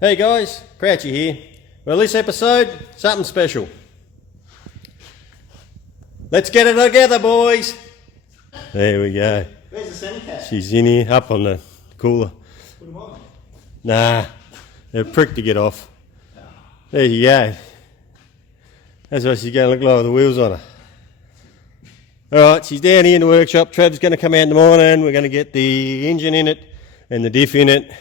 Hey guys, Crouchy here. Well, this episode, something special. Let's get it together, boys. There we go. Where's the Santa cat? She's in here, up on the cooler. Put him on. Nah, they're a prick to get off. There you go. That's what she's going to look like with the wheels on her. Alright, she's down here in the workshop. Trav's going to come out in the morning. We're going to get the engine in it and the diff in it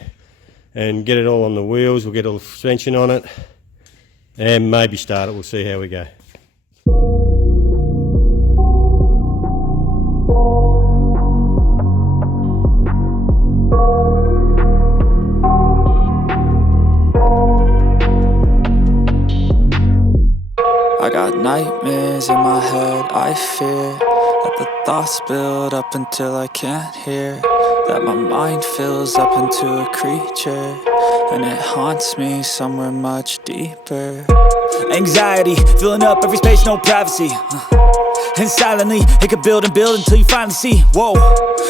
and get it all on the wheels. We'll get all the suspension on it and maybe start it. We'll see how we go. I got nightmares in my head, I fear that the thoughts build up until I can't hear, that my mind fills up into a creature, and it haunts me somewhere much deeper. Anxiety, filling up every space, no privacy. And silently, it could build and build until you finally see, whoa,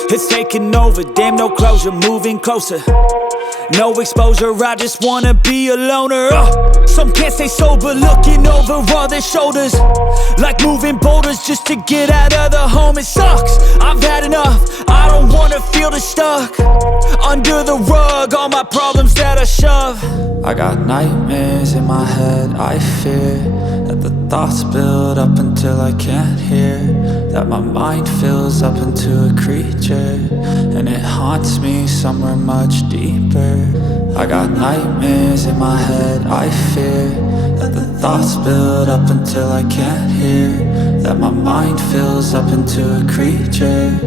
it's taking over, damn no closure, moving closer. No exposure, I just wanna be a loner. Some can't stay sober, looking over all their shoulders, like moving boulders just to get out of the home. It sucks, I've had enough, I don't wanna feel the stuck under the rug, all my problems that I shove. I got nightmares in my head, I fear that the thoughts build up until I can't hear, that my mind fills up into a creature, and it haunts me somewhere much deeper. I got nightmares in my head, I fear that the thoughts build up until I can't hear, that my mind fills up into a creature,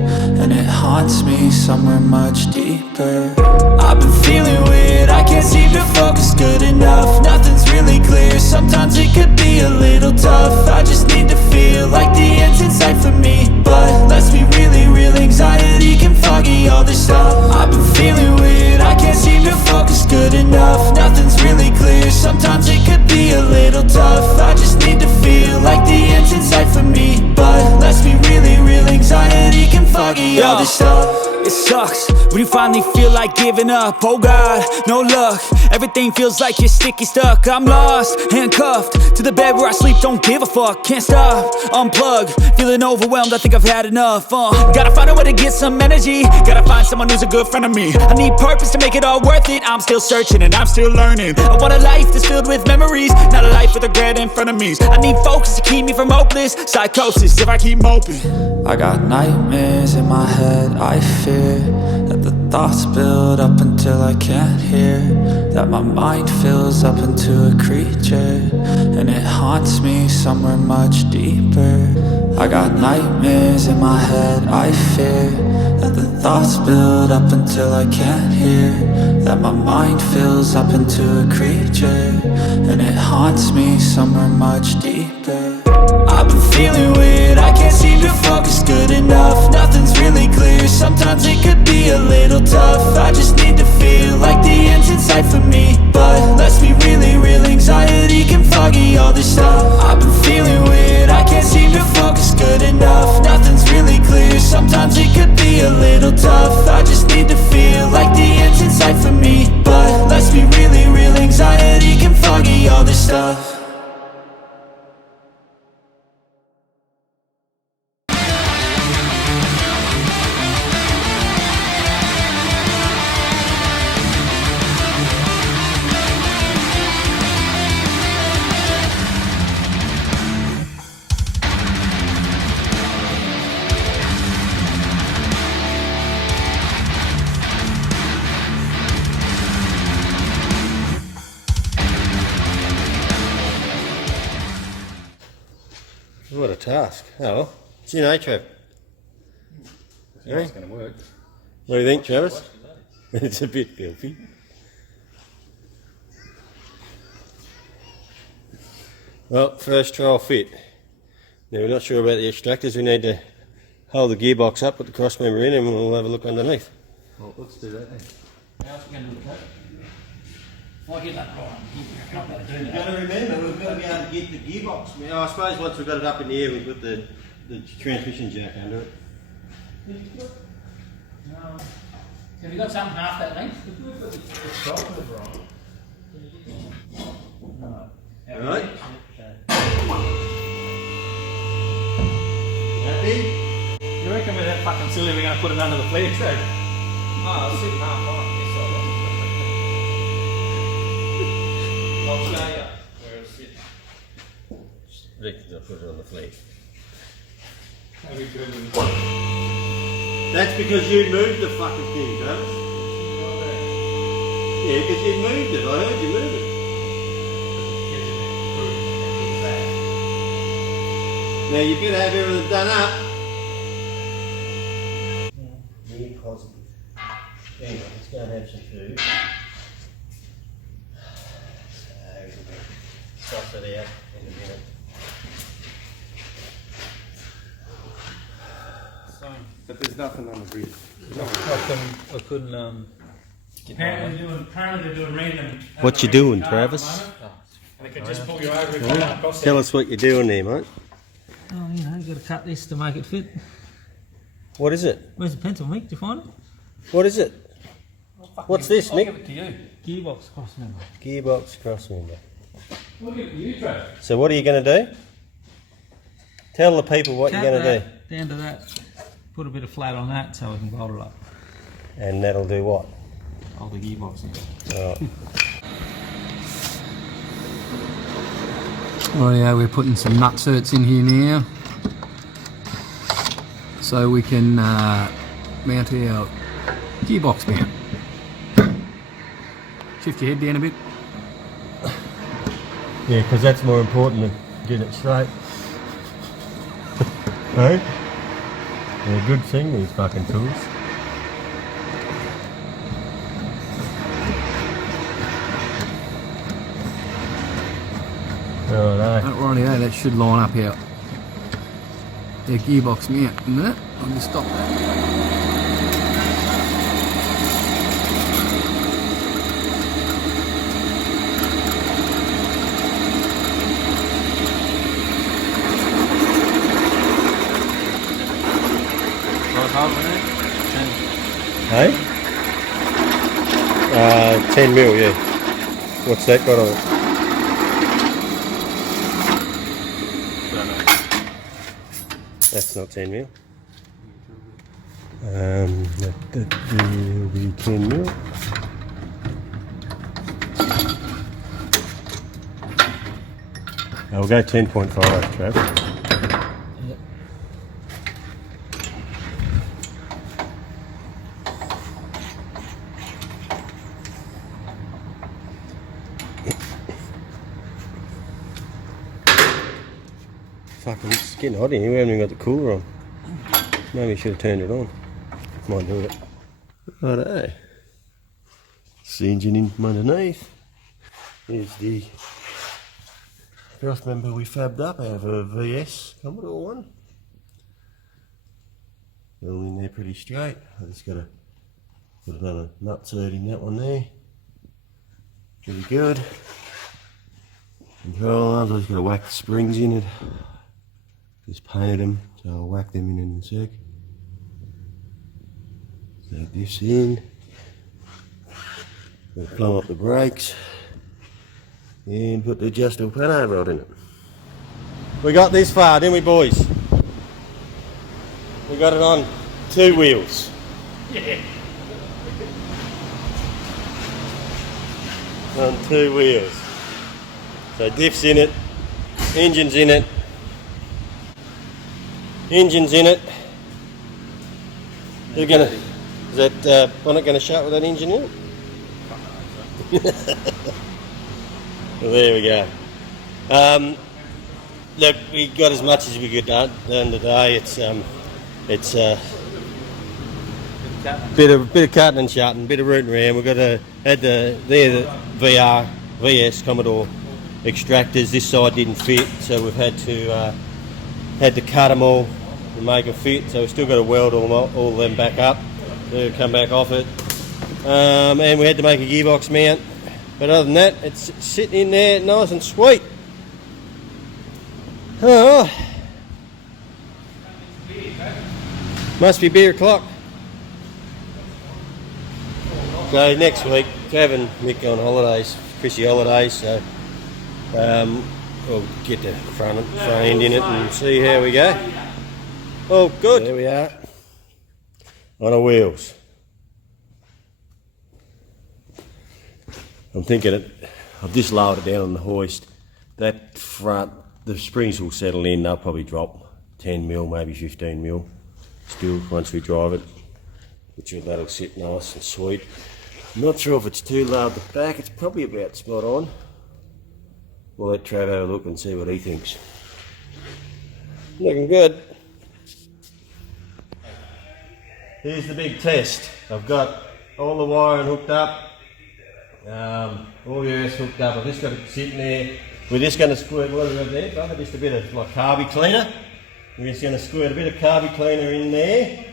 and it haunts me somewhere much deeper. I've been feeling weird, I can't seem to focus good enough, nothing's really clear, sometimes it could be a little tough. I just need to feel like the end's in sight for me, but let's be really real, anxiety can foggy all this stuff. I've been feeling weird, I can't seem to focus good enough, nothing's really clear, sometimes it could be a little tough. I just need to feel like the end's in sight for me, but let's be really real, anxiety can foggy all this stuff. It sucks when you finally feel like giving up. Oh God, no luck, everything feels like you're sticky stuck. I'm lost, handcuffed to the bed where I sleep, don't give a fuck. Can't stop, unplug, feeling overwhelmed, I think I've had enough. Gotta find a way to get some energy, gotta find someone who's a good friend of me. I need purpose to make it all worth it, I'm still searching and I'm still learning. I want a life that's filled with memories, not a life with regret and frenemies. I need focus to keep me from hopeless psychosis if I keep moping. I got nightmares in my head, I fear that the thoughts build up until I can't hear, that my mind fills up into a creature, and it haunts me somewhere much deeper. I got nightmares in my head, I fear that the thoughts build up until I can't hear, that my mind fills up into a creature, and it haunts me somewhere much deeper. I've been feeling weird, I can't seem to focus good enough, nothing's really clear, sometimes it could be a little tough. I just need to feel like the end's in sight for me, but let's be really real, anxiety can foggy all this stuff. I've been feeling weird, I can't seem to focus good enough, nothing's really clear, sometimes it could be a little tough. I just need to feel like the end's in sight for me, but let's be really real, anxiety can foggy all this stuff. What a task. Oh well. It's in, Trav? It's going to work. What do you think, Travis? It's a bit filthy. Well, first trial fit. Now we're not sure about the extractors. We need to hold the gearbox up, put the cross member in, and we'll have a look underneath. Well, let's do that then. How else are we going to do the coat? If I get that right, I'm not going to do We've that. got to remember, we've got to be able to get the gearbox. I suppose once we've got it up in the air, we've got the transmission jack under it. Have you got something half that length? It's got the shock over on it. Alright. Happy? You reckon with that fucking silly we're gonna put it under the flags though? Oh, I'll sit half on. Yes, I will. I'll show you where it's sitting. Rick, I'll put it on the flag. Maybe good. That's because you moved the fucking thing, Travis. Yeah, because you moved it. I heard you move it. Now you better have everything done up. Be positive. Anyway, let's go and have some food. So we'll suss it out in a minute. But there's nothing on the grid. I couldn't apparently they're doing random. What you doing, Travis? And they could just pull you over if you can't cross Tell us what you're doing there, mate. Oh, you know, you got to cut this to make it fit. What is it? Where's the pencil, Mick? Did you find it? What is it? What's this, I'll Mick? give it to you. Gearbox cross member. Gearbox cross member. We'll give it to you, Trav. So what are you going to do? Tell the people what you're going to do. Down to that. Put a bit of flat on that so we can bolt it up. And that'll do what? Hold the gearbox in. Alright. Right, yeah, we're putting some nut certs in here now, so we can mount our gearbox mount. Shift your head down a bit. Yeah, because that's more important than getting it straight. Hey? They're a good thing, these fucking tools. Rightio, that should line up our gearbox mount, isn't it? I'll just stop that. Hey? 10 mil, yeah. What's that got on it? That's not 10 mil. That will be 10 mil. I'll go 10.5, Trav. Fucking, it's getting hot in here. We haven't even got the cooler on. Maybe I should have turned it on. Might do it. Righto. It's the engine in from underneath. Here's the cross member we fabbed up out of a VS Commodore one. All in there pretty straight. I just got to put another nut cert in that one there. Pretty good. Control arms, I just got to whack the springs in it. Just painted them, so I'll whack them in a sec. Take this in. We'll plumb up the brakes. And put the adjustable panel rod in it. We got this far, didn't we, boys? We got it on 2 wheels. Yeah. On 2 wheels. So diff's in it, engine's in it. Engine's in it. Is that bonnet going to shut with that engine in it? Well, there we go. Look, we got as much as we could done today. It's bit of cutting and shutting, bit of rooting around. We've got the VS Commodore extractors. This side didn't fit, so we've had to cut them all to make them fit. So we've still got to weld all of them back up to come back off it. And we had to make a gearbox mount. But other than that, it's sitting in there nice and sweet. Oh, must be beer o'clock. So next week, Trav and Mick on holidays, Chrissy holidays, so We'll get the front end in it and see how we go. Oh, good. There we are. On our wheels. I'm thinking I've just lowered it down on the hoist. That front, the springs will settle in. They'll probably drop 10 mil, maybe 15 mil still once we drive it, which that'll sit nice and sweet. I'm not sure if it's too low at the back. It's probably about spot on. We'll let Trav have a look and see what he thinks. Looking good. Here's the big test. I've got all the wiring hooked up, all the earth's hooked up. I've just got it sitting there. We're just going to squirt, what have we got there, brother? Just a bit of like carby cleaner. We're just going to squirt a bit of carby cleaner in there.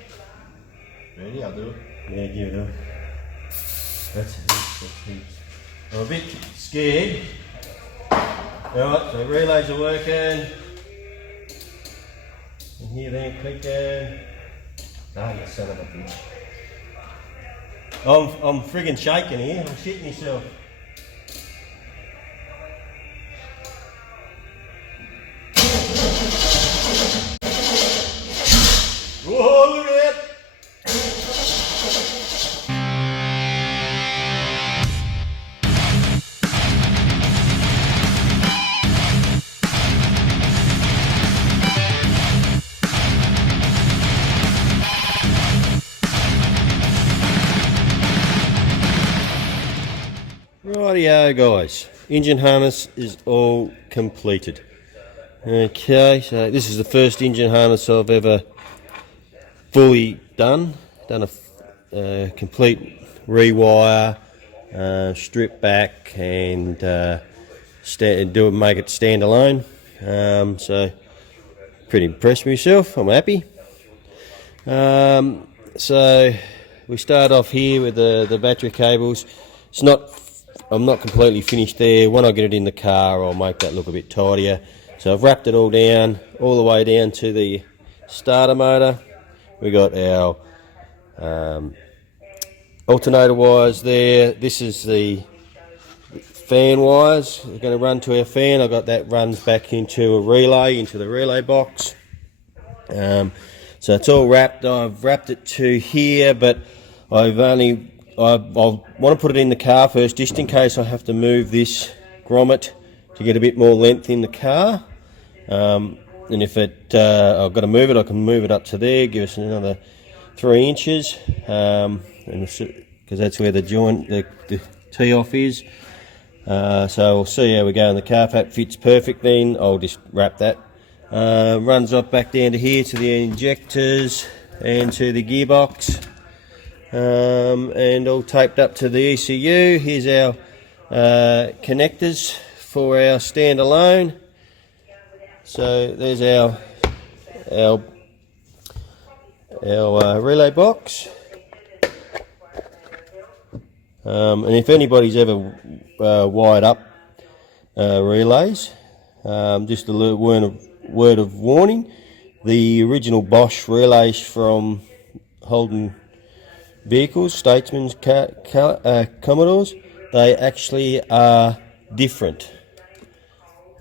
Ready? I'll do it. Yeah, give it up. That's it. I'm a bit scared. Alright, so relays are working. And here then clicking. Ah, you son of a bitch. I'm friggin' shaking here. I'm shitting myself. Whoa, look at that! Rightio guys, engine harness is all completed. Okay, so this is the first engine harness I've ever fully done a complete rewire, strip back and make it stand alone. So pretty impressed with myself, I'm happy. So we start off here with the battery cables. I'm not completely finished there. When I get it in the car, I'll make that look a bit tidier. So I've wrapped it all down, all the way down to the starter motor. We got our alternator wires there. This is the fan wires. We're going to run to our fan. I got that runs back into a relay, into the relay box. So it's all wrapped. I've wrapped it to here, but I want to put it in the car first, just in case I have to move this grommet to get a bit more length in the car. And if I've got to move it, I can move it up to there, give us another 3 inches, because that's where the joint, the tee-off is. So we'll see how we go in the car. If that fits perfect, then I'll just wrap that. Runs off back down to here to the injectors and to the gearbox. And all taped up to the ECU. Here's our connectors for our standalone. So there's our relay box. And if anybody's ever wired up relays, just a word of warning: the original Bosch relays from Holden vehicles, Statesman's, Commodores, they actually are different.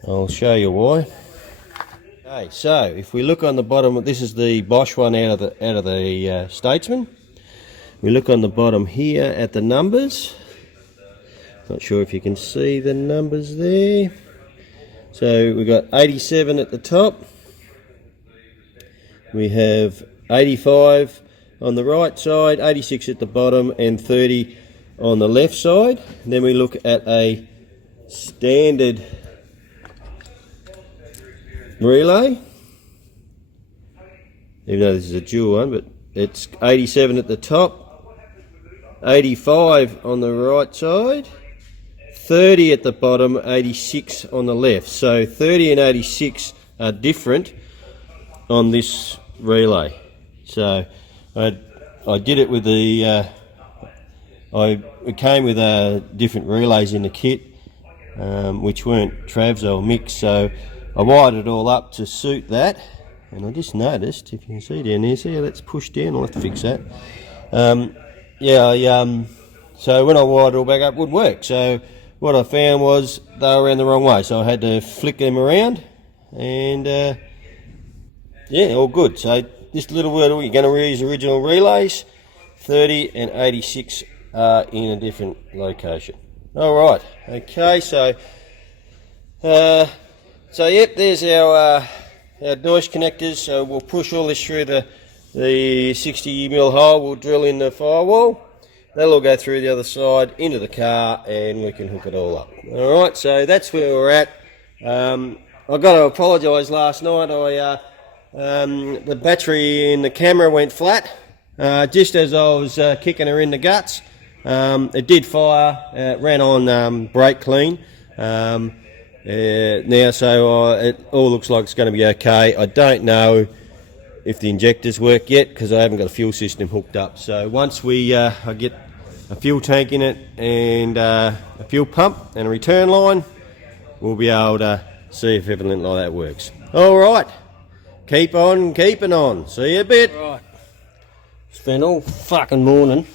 I'll show you why. Okay, so if we look on the bottom, this is the Bosch one out of the Statesman. We look on the bottom here at the numbers. Not sure if you can see the numbers there. So we've got 87 at the top. We have 85 on the right side, 86 at the bottom, and 30 on the left side. And then we look at a standard relay, even though this is a dual one, but it's 87 at the top, 85 on the right side, 30 at the bottom, 86 on the left. So 30 and 86 are different on this relay. So I did it with the it came with different relays in the kit, which weren't Trav's or Mick's, so I wired it all up to suit that. And I just noticed, if you can see down there, see how that's pushed down? I'll have to fix that. So when I wired it all back up, it would work. So what I found was they were around the wrong way, so I had to flick them around, and yeah, all good. So this little word, you're going to use original relays. 30 and 86 are in a different location. All right, okay, so yep, there's our noise connectors. So we'll push all this through the 60mm hole. We'll drill in the firewall. That'll all go through the other side into the car, and we can hook it all up. All right, so that's where we're at. I've got to apologise. Last night, the battery in the camera went flat just as I was kicking her in the guts. It did fire. It ran on brake clean. Now, so it all looks like it's going to be okay. I don't know if the injectors work yet because I haven't got a fuel system hooked up. So once I get a fuel tank in it and a fuel pump and a return line, we'll be able to see if everything like that works. All right, keep on keeping on. See you a bit. Right. Spent all fucking morning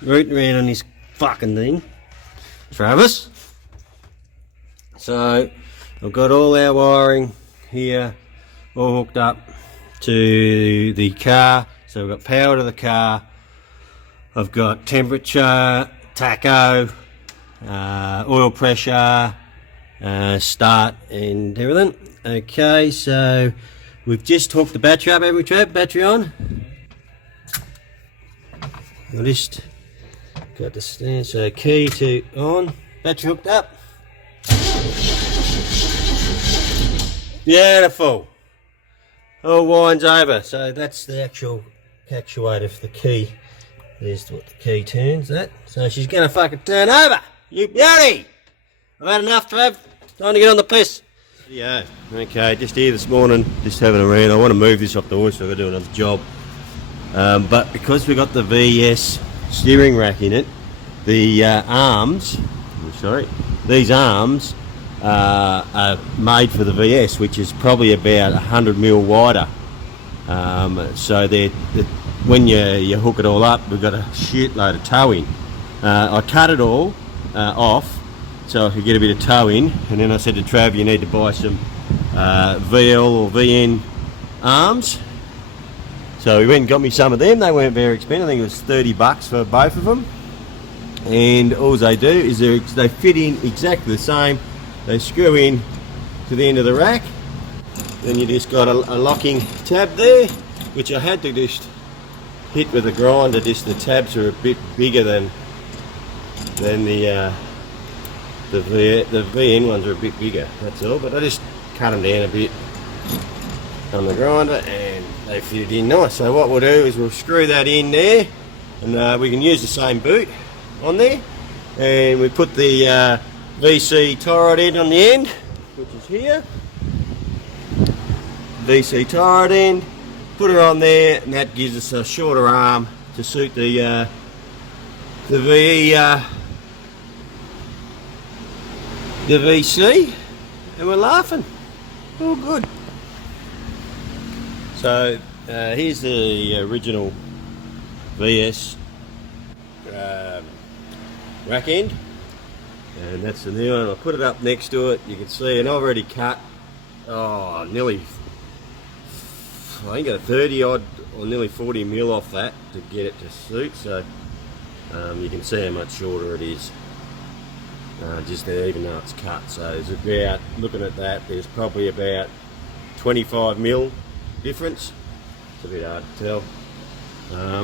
rooting around on this fucking thing, Travis. So I've got all our wiring here all hooked up to the car. So we've got power to the car. I've got temperature, tacho, oil pressure, start and everything. Okay, so we've just hooked the battery up. Every trap, battery on. I just got the stand, so key to on, battery hooked up. Beautiful. All winds over. So that's the actual actuator for the key. There's what the key turns, that. So she's going to fucking turn over. You beauty! I've had enough, Trav. Time to get on the piss. Yeah, okay, just here this morning, just having a rant. I want to move this off the horse so I've got to do another job. But because we've got the VS steering rack in it, the these arms are made for the VS, which is probably about 100mm wider. So when you hook it all up, we've got a shitload of towing. I cut it all off so I could get a bit of tow in, and then I said to Trav, you need to buy some VL or VN arms. So he went and got me some of them. They weren't very expensive. I think it was $30 for both of them. And all they do is they fit in exactly the same. They screw in to the end of the rack. Then you just got a locking tab there, which I had to just hit with a grinder. Just the tabs are a bit bigger than the VN ones are a bit bigger. That's all. But I just cut them down a bit on the grinder, and they fit in nice. So what we'll do is we'll screw that in there, and we can use the same boot on there, and we put the VC tie rod end on the end, which is here. VC tie rod end, put her on there, and that gives us a shorter arm to suit the VC, and we're laughing. All good. So here's the original VS rack end, and that's the new one. I put it up next to it. You can see, and I've already cut nearly, I think, a 30 odd or nearly 40mm off that to get it to suit. So you can see how much shorter it is, just there, even though it's cut. So it's about, looking at that, there's probably about 25mm difference. It's a bit hard to tell,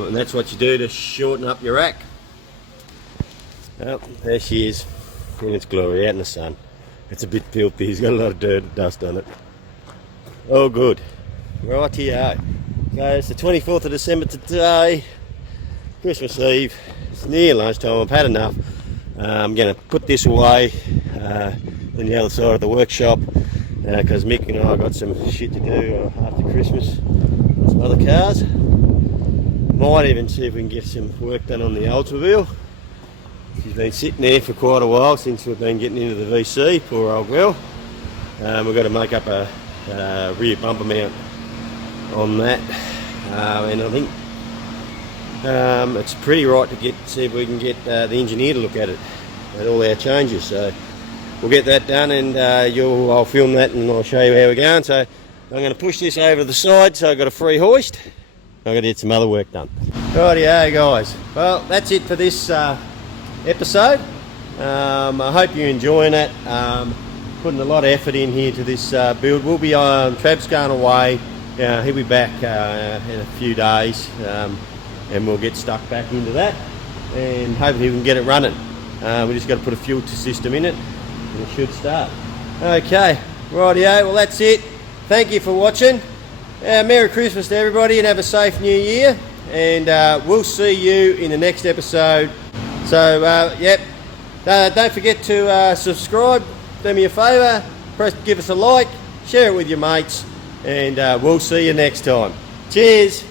and that's what you do to shorten up your rack. Well, there she is in its glory, out in the sun. It's a bit filthy, it's got a lot of dirt and dust on it. All good. Rightio. So it's the 24th of December today, Christmas Eve. It's near lunchtime, I've had enough. I'm going to put this away on the other side of the workshop, because Mick and I got some shit to do after Christmas on some other cars. Might even see if we can get some work done on the Oldsmobile. She's been sitting there for quite a while since we've been getting into the VC, poor old girl. We've got to make up a rear bumper mount on that, and I think it's pretty right to see if we can get the engineer to look at it. and all our changes. So we'll get that done, and I'll film that and I'll show you how we're going. So I'm going to push this over to the side so I've got a free hoist. I've got to get some other work done. Rightio guys, well that's it for this episode. I hope you're enjoying it. Putting a lot of effort in here to this build. We'll be Trav's going away. He'll be back in a few days, and we'll get stuck back into that, and hopefully we can get it running. We just got to put a fuel system in it, and it should start. Okay, rightio. Well, that's it. Thank you for watching. Merry Christmas to everybody, and have a safe New Year. And we'll see you in the next episode. So, yep. Don't forget to subscribe. Do me a favour. Give us a like. Share it with your mates. And we'll see you next time. Cheers.